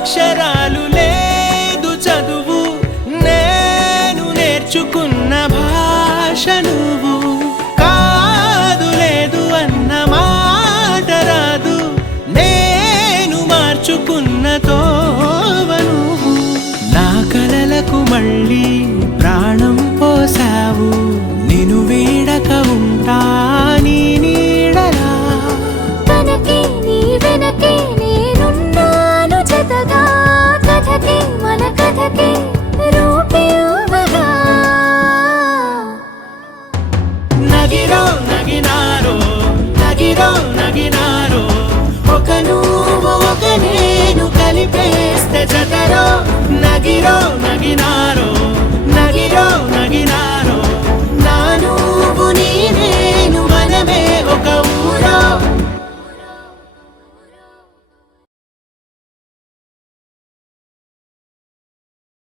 అక్షరాలు లేదు చదువు నేను నేర్చుకున్న భాష నువ్వు కాదు లేదు అన్న మాట రాదు నేను మార్చుకున్న తోవ నువ్వు నా కలలకు మళ్ళీ ప్రాణం పోసావు నిన్ను వీడక ఉంటా నీ నీడలా తనకి నీ వెనకే నేనున్నాను జతగా కథకి మన కథకి రూపివ్వగా నగిరో నగినారో నగిరో నగినారో ఒక నువ్వు ఒక నేను కలిపేస్తే జతరో నగిరో నగినారో